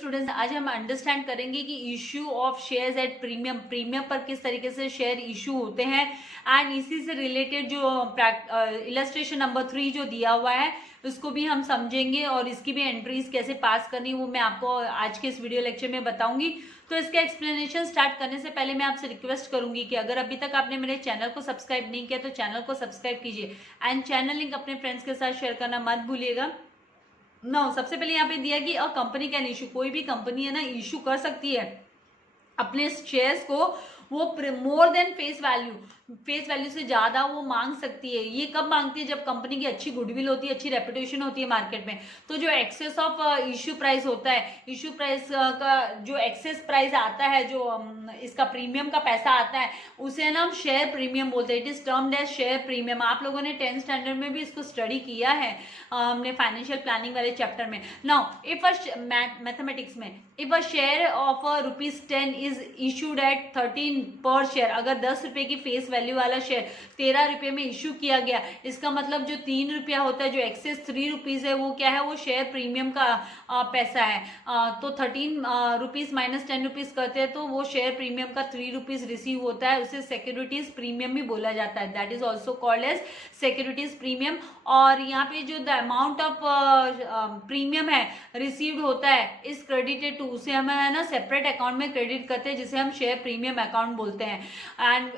Students, आज हम understand करेंगे कि issue of shares at premium, premium पर किस तरीके से शेयर इशू होते हैं, एंड इसी से रिलेटेड जो इलस्ट्रेशन नंबर 3 जो दिया हुआ है उसको भी हम समझेंगे और इसकी भी एंट्रीज कैसे पास करनी वो मैं आपको आज के इस वीडियो लेक्चर में बताऊंगी। तो इसका एक्सप्लेनेशन स्टार्ट करने से पहले मैं आपसे रिक्वेस्ट करूंगी कि अगर अभी तक आपने मेरे चैनल को सब्सक्राइब नहीं किया तो चैनल को सब्सक्राइब कीजिए एंड चैनल लिंक अपने फ्रेंड्स के साथ शेयर करना मत भूलिएगा। नो, सबसे पहले यहाँ पे दिया कि अ कंपनी कैन इशू, कोई भी कंपनी है ना इशू कर सकती है अपने शेयर्स को, वो more than face value, face value से ज्यादा वो मांग सकती है। ये कब मांगती है? जब कंपनी की अच्छी गुडविल होती है, अच्छी रेपुटेशन होती है मार्केट में। तो जो एक्सेस ऑफ इश्यू प्राइस होता है, इश्यू प्राइस का जो एक्सेस प्राइस आता है, जो इसका प्रीमियम का पैसा आता है, उसे ना हम शेयर प्रीमियम बोलते हैं। It is termed as share premium. आप लोगों ने 10th स्टैंडर्ड में भी इसको स्टडी किया है, हमने फाइनेंशियल प्लानिंग वाले चैप्टर में। नाउ इफ मैथमेटिक्स में if a share of ₹10 is issued at 13 पर शेयर, अगर 10 रुपए की फेस वैल्यू वाला शेयर 13 रुपए में इशू किया गया, इसका मतलब जो 3 रुपया होता है, जो एक्सेस 3 रुपीज है, वो क्या है? वो शेयर प्रीमियम का पैसा है। तो 13 रुपीज माइनस 10 रुपीज करते हैं तो वो शेयर प्रीमियम का 3 रुपीज रिसीव होता है। उसे सिक्योरिटीज प्रीमियम भी बोला जाता है, that is also called as securities premium. और यहाँ पे जो द अमाउंट ऑफ प्रीमियम है रिसीव्ड होता है इज क्रेडिटेड टू, उसे हम है ना सेपरेट अकाउंट में क्रेडिट करते हैं, जिसे हम शेयर प्रीमियम अकाउंट बोलते हैं। एंड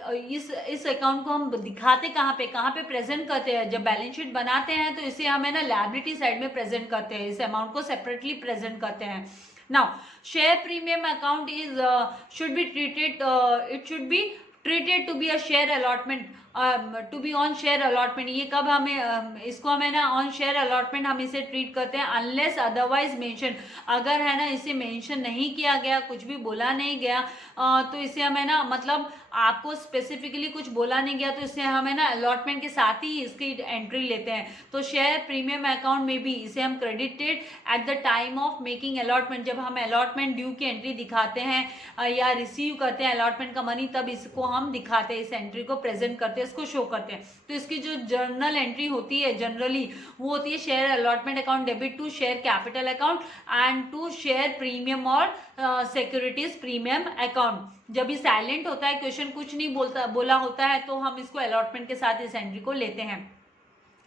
इस अकाउंट को हम दिखाते कहाँ पे प्रेजेंट करते हैं? जब बैलेंस शीट बनाते हैं तो इसे हम है ना लायबिलिटी साइड में प्रेजेंट करते हैं, इस अमाउंट को सेपरेटली प्रेजेंट करते हैं। Now share premium account is should be treated, it should be treated to be a share allotment, to be on share allotment. ये कब हमें इसको हमें ना ऑन शेयर अलॉटमेंट हम इसे ट्रीट करते हैं, अनलेस अदरवाइज मेंशन, अगर है ना इसे मेंशन नहीं किया गया, कुछ भी बोला नहीं गया, तो इसे हमें ना मतलब आपको स्पेसिफिकली कुछ बोला नहीं गया तो इसे हमें ना अलॉटमेंट के साथ ही इसकी एंट्री लेते हैं। तो शेयर प्रीमियम अकाउंट में भी इसे हम credited at the time of making allotment, जब हम अलॉटमेंट ड्यू की एंट्री दिखाते हैं या रिसीव करते हैं अलॉटमेंट का मनी, तब इसको हम दिखाते हैं, इस एंट्री को प्रेजेंट करते हैं, इसको शो करते हैं। तो इसकी जो जर्नल एंट्री होती है जनरली वो होती है share allotment account debit to share capital account and to share premium और सिक्योरिटीज प्रीमियम अकाउंट। जब ये साइलेंट होता है, क्वेश्चन कुछ नहीं बोला होता है, तो हम इसको अलॉटमेंट के साथ इस एंट्री को लेते हैं।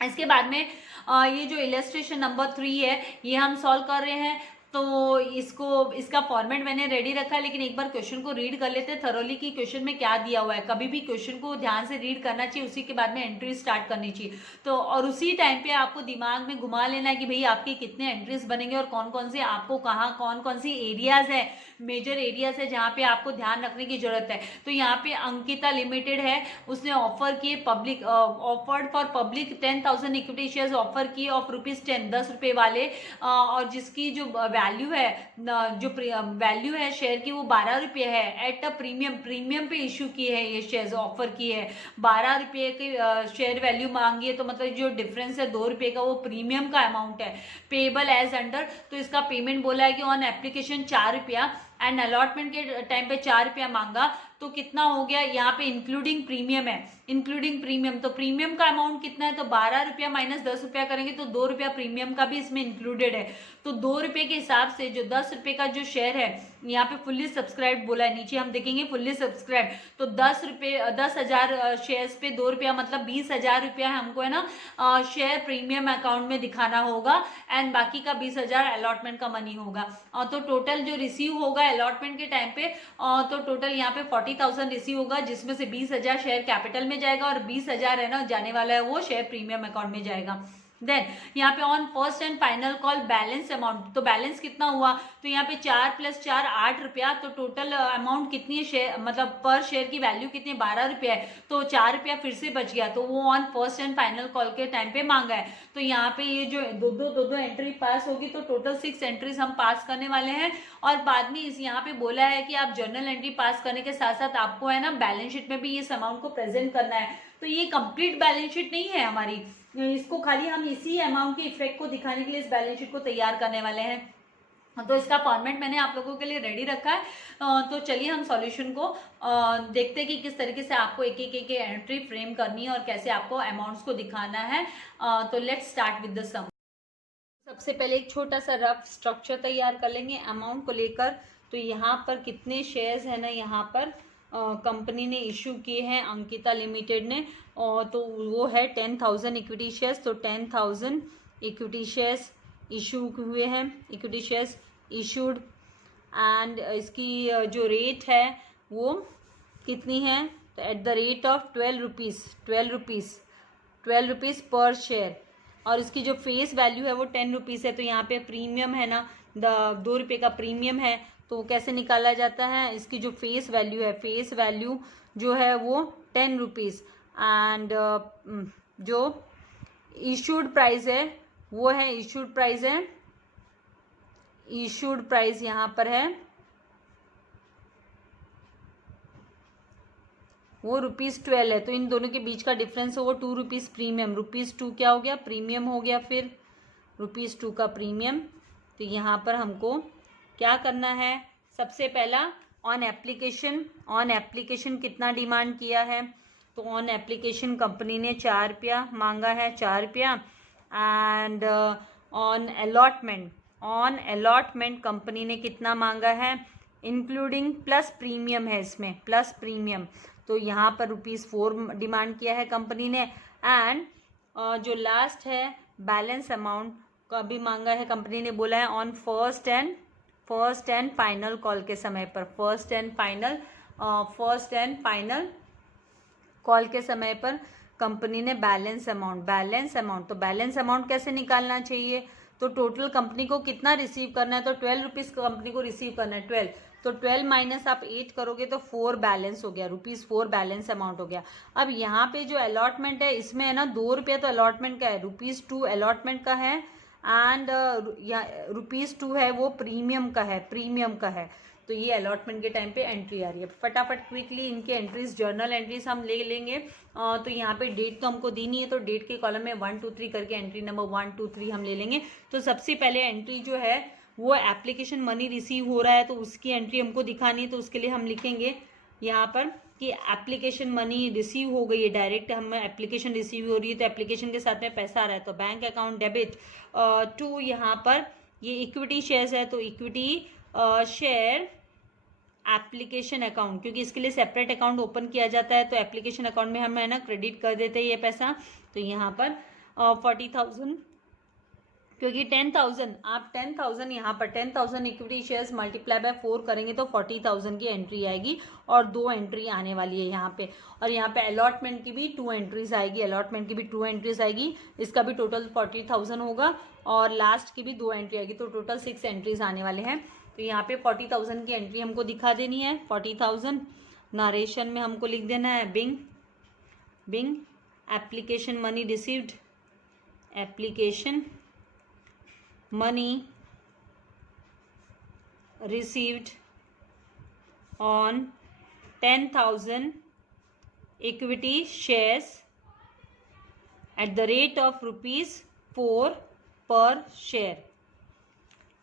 इसके बाद में ये जो इलस्ट्रेशन नंबर 3 है ये हम सॉल्व कर रहे हैं। तो इसका फॉर्मेट मैंने रेडी रखा है, लेकिन एक बार क्वेश्चन को रीड कर लेते हैं थरोली कि क्वेश्चन में क्या दिया हुआ है। कभी भी क्वेश्चन को ध्यान से रीड करना चाहिए, उसी के बाद में एंट्री स्टार्ट करनी चाहिए। तो और उसी टाइम पे आपको दिमाग में घुमा लेना है कि भाई आपके कितने एंट्रीज बनेंगे और कौन कौन से आपको कौन कौन सी एरियाज है, मेजर एरियाज है जहाँ पे आपको ध्यान रखने की जरूरत है। तो यहाँ पे अंकिता लिमिटेड है, उसने ऑफर किए public, offered for public 10,000 equity shares offer किए ऑफ ₹10, 10 रुपए वाले, और जिसकी जो वैल्यू है, जो वैल्यू है शेयर की वो 12 रुपये है। एट अ प्रीमियम, प्रीमियम पे इशू की है ये शेयर्स, ऑफर की है। 12 रुपये की शेयर वैल्यू मांगी है, तो मतलब जो डिफरेंस है 2 रुपये का, वो प्रीमियम का अमाउंट है। पेबल एज अंडर, तो इसका पेमेंट बोला है कि ऑन एप्लीकेशन 4 रुपया एंड अलॉटमेंट के टाइम पे 4 रुपया मांगा, तो कितना हो गया? यहाँ पे इंक्लूडिंग प्रीमियम है, इंक्लूडिंग प्रीमियम। तो प्रीमियम का अमाउंट कितना है? तो 12 रुपया माइनस 10 रुपया करेंगे तो 2 रुपया प्रीमियम का भी इसमें इंक्लूडेड है। तो 2 रुपये के हिसाब से जो 10 रुपये का जो शेयर है, यहाँ पे फुल्ली सब्सक्राइब बोला है, नीचे हम देखेंगे फुल्ली सब्सक्राइब। तो 10,000 शेयर्स पे 2 रुपया मतलब 20,000 रुपया हमको है ना शेयर प्रीमियम अकाउंट में दिखाना होगा, एंड बाकी का 20,000 अलॉटमेंट का मनी होगा। तो टोटल जो रिसीव होगा अलॉटमेंट के टाइम पे, तो टोटल यहाँ पे 40,000 रिसीव होगा, जिसमें से 20,000 शेयर कैपिटल में जाएगा और 20,000 है ना जाने वाला है वो शेयर प्रीमियम अकाउंट में जाएगा। देन यहाँ पे on first and final call balance amount, तो बैलेंस कितना हुआ? तो यहाँ पे 4 + 4 8 रुपया, तो टोटल अमाउंट कितनी है शेयर, मतलब पर शेयर की वैल्यू कितनी? 12 रुपया है, तो 4 रुपया फिर से बच गया, तो वो on first and final call के टाइम पे मांगा है। तो यहाँ पे ये जो दो एंट्री पास होगी, तो टोटल 6 एंट्रीज हम पास करने वाले हैं। और बाद में इस यहाँ पे बोला है कि आप जर्नल एंट्री पास करने के साथ साथ आपको है ना बैलेंस शीट में भी इस अमाउंट को प्रेजेंट करना है। तो ये कंप्लीट बैलेंस शीट नहीं है हमारी, इसको खाली हम इसी अमाउंट के इफेक्ट को दिखाने के लिए इस बैलेंस शीट को तैयार करने वाले हैं। तो इसका फॉर्मेट मैंने आप लोगों के लिए रेडी रखा है। तो चलिए हम सॉल्यूशन को देखते हैं कि किस तरीके से आपको एक एंट्री फ्रेम करनी है और कैसे आपको अमाउंट्स को दिखाना है। तो लेट्स स्टार्ट विद द सम। सबसे पहले एक छोटा सा रफ स्ट्रक्चर तैयार कर लेंगे अमाउंट को लेकर। तो यहाँ पर कितने शेयर्स है ना, यहाँ पर कंपनी ने इशू किए हैं अंकिता लिमिटेड ने, तो वो है 10,000 इक्विटी शेयर्स। तो 10,000 इक्विटी शेयर्स इशू हुए हैं, इक्विटी शेयर्स इशूड। एंड इसकी जो रेट है वो कितनी है, तो at the rate of 12 rupees पर शेयर। और इसकी जो फेस वैल्यू है वो 10 रुपीज़ है। तो यहाँ पे प्रीमियम है ना, 2 रुपये का प्रीमियम है। तो कैसे निकाला जाता है, इसकी जो फेस वैल्यू है, फेस वैल्यू जो है वो 10 रुपीज़। एंड जो इशूड प्राइस है वो है, इशूड प्राइस यहाँ पर है वो ₹12 है। तो इन दोनों के बीच का डिफरेंस है वो 2 रुपीज़ प्रीमियम, ₹2 क्या हो गया, प्रीमियम हो गया, फिर ₹2 का प्रीमियम। तो यहाँ पर हमको क्या करना है, सबसे पहला ऑन एप्लीकेशन कितना डिमांड किया है, तो ऑन एप्लीकेशन कंपनी ने 4 रुपया मांगा है, 4 रुपया। एंड ऑन अलॉटमेंट कंपनी ने कितना मांगा है, इंक्लूडिंग प्लस प्रीमियम है, इसमें प्लस प्रीमियम। तो यहाँ पर ₹4 डिमांड किया है कंपनी ने। एंड जो लास्ट है बैलेंस अमाउंट का भी मांगा है कंपनी ने, बोला है on first and final call के समय पर, फर्स्ट एंड फाइनल कॉल के समय पर कंपनी ने बैलेंस अमाउंट। तो बैलेंस अमाउंट कैसे निकालना चाहिए, तो टोटल कंपनी को कितना रिसीव करना है, तो 12 रुपीज़ कंपनी को रिसीव करना है, 12। तो 12 माइनस आप 8 करोगे तो 4 बैलेंस हो गया, ₹4 बैलेंस अमाउंट हो गया। अब यहाँ पे जो अलॉटमेंट है इसमें है ना 2 रुपया तो अलॉटमेंट का है, ₹2 अलॉटमेंट का है। एंड ₹2 है वो प्रीमियम का है। तो ये अलॉटमेंट के टाइम पे एंट्री आ रही है। फटाफट क्विकली इनके एंट्रीज, जर्नल एंट्रीज हम ले लेंगे। तो यहाँ पे डेट तो हमको दी नहीं है, तो डेट के कॉलम में 1 2 3 करके एंट्री नंबर 1 2 3 हम ले लेंगे। तो सबसे पहले एंट्री जो है वो एप्लीकेशन मनी रिसीव हो रहा है, तो उसकी एंट्री हमको दिखानी है। तो उसके लिए हम लिखेंगे यहाँ पर कि एप्लीकेशन मनी रिसीव हो गई है, डायरेक्ट हम एप्लीकेशन रिसीव हो रही है, तो एप्लीकेशन के साथ में पैसा आ रहा है, तो बैंक अकाउंट डेबिट टू, यहाँ पर ये इक्विटी शेयर्स है, तो इक्विटी शेयर एप्लीकेशन अकाउंट, क्योंकि इसके लिए सेपरेट अकाउंट ओपन किया जाता है, तो एप्लीकेशन अकाउंट में हम है ना क्रेडिट कर देते हैं ये पैसा। तो यहाँ पर 40,000, क्योंकि 10,000 आप 10,000 यहाँ पर 10,000 इक्विटी शेयर्स मल्टीप्लाई बाय 4 करेंगे तो 40,000 की एंट्री आएगी, और 2 एंट्री आने वाली है यहाँ पे। और यहाँ पे अलॉटमेंट की भी 2 एंट्रीज आएगी, इसका भी टोटल 40,000 होगा, और लास्ट की भी 2 एंट्री आएगी, तो टोटल 6 एंट्रीज आने वाले हैं। तो यहाँ पे 40,000 की एंट्री हमको दिखा देनी है, 40,000। नरेशन में हमको लिख देना है being application money received, application money received on 10,000 equity shares at the rate of ₹4 per share।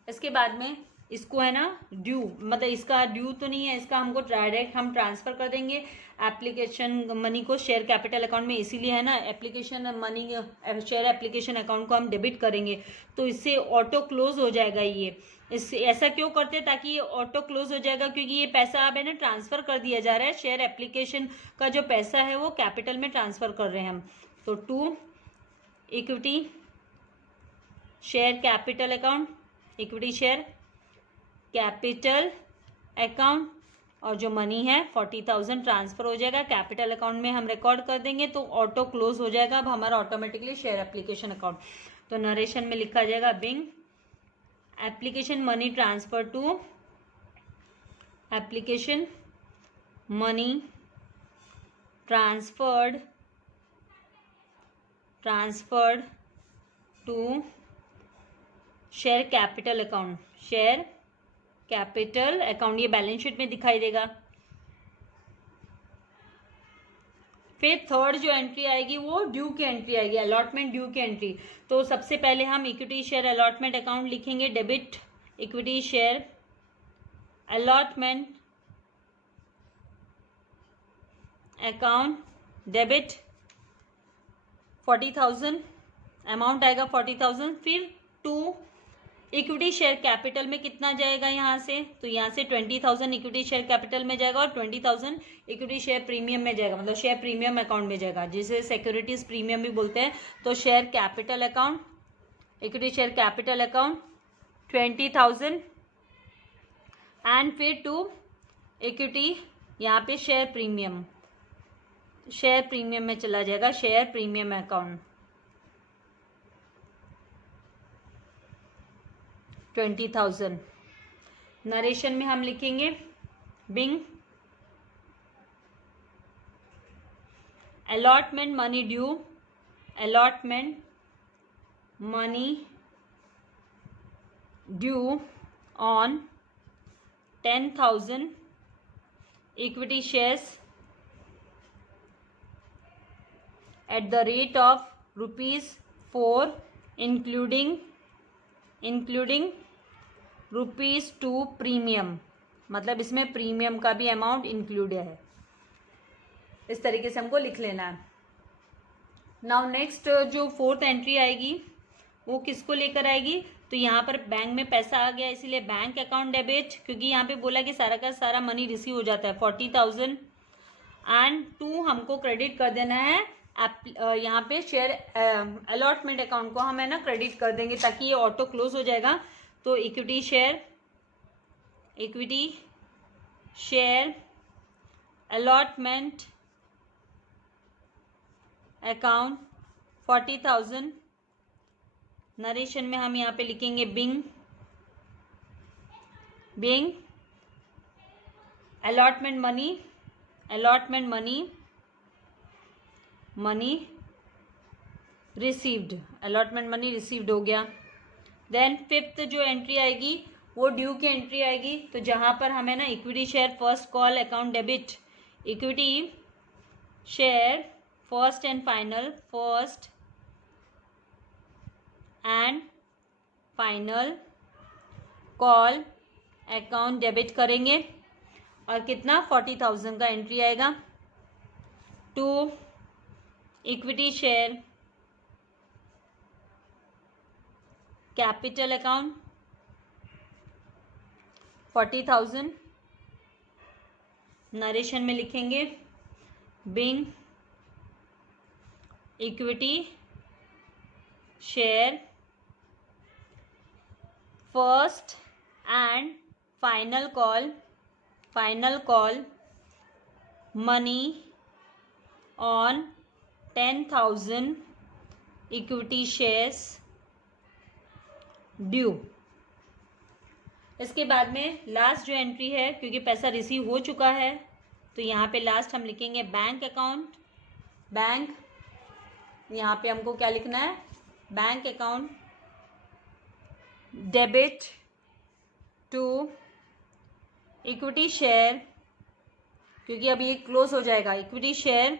इसके बाद में इसको है ना ड्यू, मतलब इसका ड्यू तो नहीं है, इसका हमको डायरेक्ट हम ट्रांसफर कर देंगे एप्लीकेशन मनी को शेयर कैपिटल अकाउंट में, इसीलिए है ना application money share application account को हम डेबिट करेंगे, तो इससे ऑटो क्लोज हो जाएगा ये। इससे ऐसा क्यों करते हैं, ताकि ये ऑटो क्लोज हो जाएगा, क्योंकि ये पैसा अब है ना ट्रांसफर कर दिया जा रहा है, शेयर एप्लीकेशन का जो पैसा है वो कैपिटल में ट्रांसफर कर रहे हैं हम। तो to equity share capital account, equity share capital account, और जो मनी है 40,000 ट्रांसफर हो जाएगा कैपिटल अकाउंट में, हम रिकॉर्ड कर देंगे, तो ऑटो क्लोज हो जाएगा अब हमारा ऑटोमेटिकली शेयर एप्लीकेशन अकाउंट। तो नरेशन में लिखा जाएगा being application money transfer to application money transferred to share capital account, share capital account, ये बैलेंस शीट में दिखाई देगा। फिर थर्ड जो एंट्री आएगी वो ड्यू की एंट्री आएगी, अलॉटमेंट ड्यू की एंट्री। तो सबसे पहले हम इक्विटी शेयर अलॉटमेंट अकाउंट लिखेंगे, debit equity share allotment account, debit 40,000 amount आएगा 40,000। फिर टू इक्विटी शेयर कैपिटल में कितना जाएगा यहाँ से, तो यहाँ से 20,000 इक्विटी शेयर कैपिटल में जाएगा और 20,000 इक्विटी शेयर प्रीमियम में जाएगा, मतलब शेयर प्रीमियम अकाउंट में जाएगा, जिसे सिक्योरिटीज प्रीमियम भी बोलते हैं। तो share capital account, equity share capital account 20,000 and फिर टू इक्विटी यहाँ पे शेयर प्रीमियम में चला जाएगा, शेयर प्रीमियम अकाउंट 20,000। नरेशन में हम लिखेंगे being allotment money due, allotment money due on 10,000 equity shares at the rate of ₹4 including ₹2 premium, मतलब इसमें प्रीमियम का भी अमाउंट इंक्लूड है। इस तरीके से हमको लिख लेना है। नाउ नेक्स्ट जो फोर्थ एंट्री आएगी वो किसको लेकर आएगी, तो यहाँ पर बैंक में पैसा आ गया इसीलिए बैंक अकाउंट डेबिट, क्योंकि यहाँ पे बोला कि सारा का सारा मनी रिसीव हो जाता है 40,000 एंड 2 हमको क्रेडिट कर देना है यहाँ पे शेयर अलॉटमेंट अकाउंट को हम है ना क्रेडिट कर देंगे ताकि ये ऑटो क्लोज हो जाएगा। तो equity share allotment account 40,000। Narration में हम यहाँ पे लिखेंगे being allotment money received, allotment money received हो गया। देन फिफ्थ जो एंट्री आएगी वो ड्यू की एंट्री आएगी, तो जहाँ पर हमें ना equity share first call account debit, equity share first and final call account debit करेंगे और कितना 40,000 का एंट्री आएगा। To equity share capital account 40,000। Narration में लिखेंगे being equity share first and final call money on 10,000 equity shares due. इसके बाद में लास्ट जो एंट्री है, क्योंकि पैसा रिसीव हो चुका है तो यहाँ पे लास्ट हम लिखेंगे बैंक अकाउंट। बैंक यहाँ पे हमको क्या लिखना है, bank account debit to equity share, क्योंकि अभी ये क्लोज हो जाएगा इक्विटी शेयर,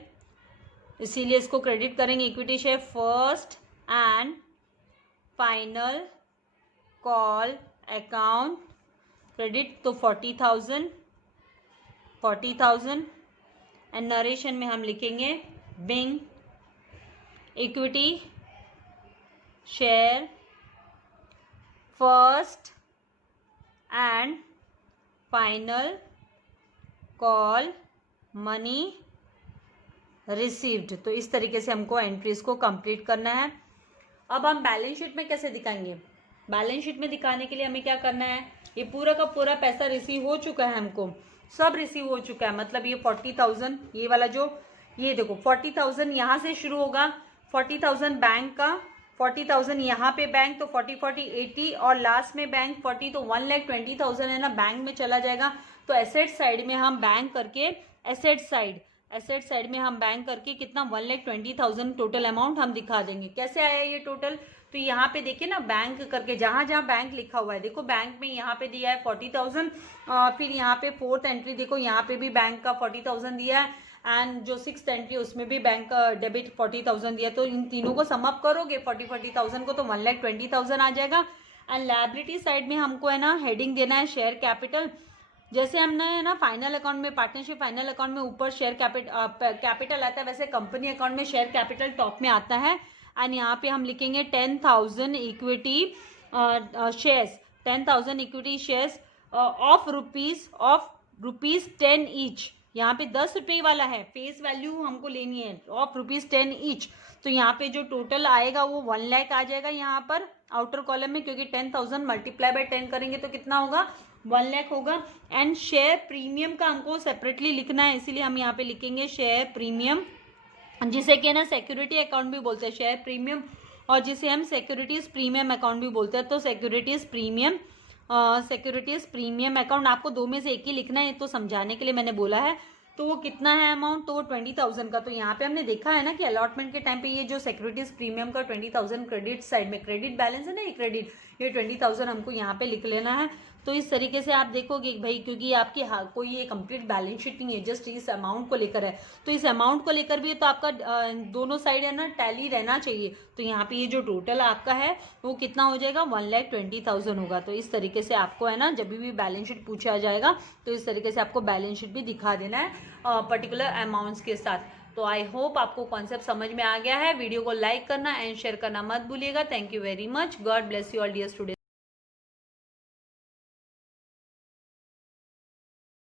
इसीलिए इसको क्रेडिट करेंगे equity share first and final call account credit, तो 40,000 एंड नरेशन में हम लिखेंगे being equity share first and final call money received. तो इस तरीके से हमको एंट्रीज को कंप्लीट करना है। अब हम बैलेंस शीट में कैसे दिखाएंगे, बैलेंस शीट में दिखाने के लिए हमें क्या करना है, ये पूरा का पूरा पैसा रिसीव हो चुका है, हमको सब रिसीव हो चुका है, मतलब ये 40,000 ये वाला जो ये देखो 40,000 यहाँ से शुरू होगा, 40,000 बैंक का, 40,000 यहाँ पे बैंक, तो 40 40 80 और लास्ट में बैंक 40, तो 1,20,000 है ना बैंक में चला जाएगा। तो एसेट साइड में हम बैंक करके एसेट साइड में हम बैंक करके कितना 1,20,000 टोटल अमाउंट हम दिखा देंगे। कैसे आया ये टोटल, तो यहाँ पे देखिए ना बैंक करके जहाँ जहाँ बैंक लिखा हुआ है, देखो बैंक में यहाँ पे दिया है 40,000, फिर यहाँ पे फोर्थ एंट्री देखो यहाँ पे भी बैंक का 40,000 दिया है एंड जो सिक्स्थ एंट्री उसमें भी बैंक का डेबिट 40,000 दिया। तो इन तीनों को समअप करोगे 40,000 को तो 1,20,000 आ जाएगा। एंड लायबिलिटी साइड में हमको है ना हेडिंग देना है शेयर कैपिटल, जैसे हमने है ना फाइनल अकाउंट में पार्टनरशिप फाइनल अकाउंट में ऊपर शेयर कैपिटल आता है, वैसे कंपनी अकाउंट में शेयर कैपिटल टॉप में आता है। एंड यहाँ पे हम लिखेंगे 10,000 equity shares, 10,000 equity shares of rupees 10 each. यहाँ पे 10 रुपये वाला है, फेस वैल्यू हमको लेनी है ऑफ रुपीज 10 ईच। तो यहाँ पे जो टोटल आएगा वो 1 लाख आ जाएगा यहाँ पर आउटर कॉलम में, क्योंकि 10,000 मल्टीप्लाई बाय 10 करेंगे तो कितना होगा, 1 लाख होगा। एंड शेयर प्रीमियम का हमको सेपरेटली लिखना है, इसीलिए हम यहाँ पे लिखेंगे शेयर प्रीमियम, जिसे कि ना सिक्योरिटी अकाउंट भी बोलते हैं, शेयर प्रीमियम, और जिसे हम सिक्योरिटीज प्रीमियम अकाउंट भी बोलते हैं। तो सिक्योरिटीज प्रीमियम अकाउंट आपको दो में से एक ही लिखना है, तो समझाने के लिए मैंने बोला है। तो वो कितना है अमाउंट, तो वो 20,000 का। तो यहाँ पे हमने देखा है ना कि अलॉटमेंट के टाइम पे ये जो सिक्योरिटीज प्रीमियम का 20,000 क्रेडिट साइड में, क्रेडिट बैलेंस है ना, ये क्रेडिट, ये 20,000 हमको यहाँ पे लिख लेना है। तो इस तरीके से आप देखोगे भाई, क्योंकि आपकी कोई ये कंप्लीट बैलेंस शीट नहीं है, जस्ट इस अमाउंट को लेकर है। तो इस अमाउंट को लेकर भी तो आपका दोनों साइड है ना टैली रहना चाहिए। तो यहाँ पे ये जो टोटल आपका है वो कितना हो जाएगा, 1,20,000 होगा। तो इस तरीके से आपको है ना जब भी बैलेंस शीट पूछा जाएगा तो इस तरीके से आपको बैलेंस शीट भी दिखा देना है पर्टिकुलर अमाउंट्स के साथ। तो आई होप आपको कॉन्सेप्ट समझ में आ गया है। वीडियो को लाइक करना एंड शेयर करना मत भूलिएगा। Thank you very much. God bless you all dear students.